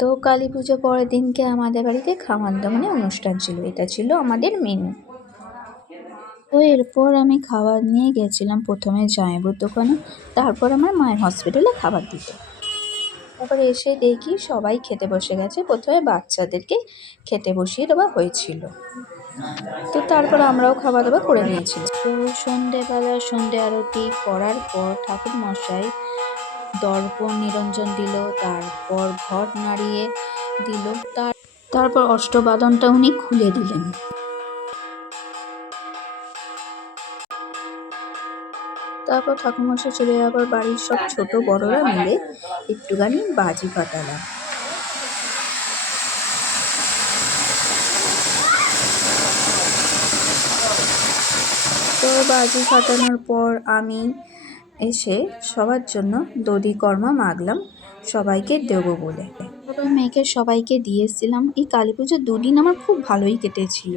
তো কালী পুজো পরের দিনকে আমাদের বাড়িতে খাওয়ান দাওয়ানের অনুষ্ঠান ছিল, এটা ছিল আমাদের মেনু। তো এরপর আমি খাবার নিয়ে গেছিলাম প্রথমে জামাইবাবুর দোকানে, তারপর আমার মায়ের হসপিটালে খাবার দিতে। তারপরে এসে দেখি সবাই খেতে বসে গেছে, প্রথমে বাচ্চাদেরকে খেতে বসিয়ে দেওয়া হয়েছিল। তো তারপর আমরাও খাওয়া দাওয়া করে নিয়েছিলাম। তো সন্ধেবেলা সন্ধে আরতি করার পর ঠাকুর মশাই দর্পণ নিরঞ্জন দিল, তারপর ঘট নাড়িয়ে দিল, তারপর অষ্টবাদনটা উনি খুলে দিলেন। তারপর ঠাকুরমশাই চলে যাবার বাড়ির সব ছোট বড়রা মিলে একটুখানি বাজি ফাটালাম। তো বাজি ফাটানোর পর আমি এসে সবার জন্য দধি কর্মা মাখলাম, সবাইকে দেবো বলে। তারপর মেয়েকে সবাইকে দিয়েছিলাম। এই কালী পুজোর দুদিন আমার খুব ভালোই কেটেছিল।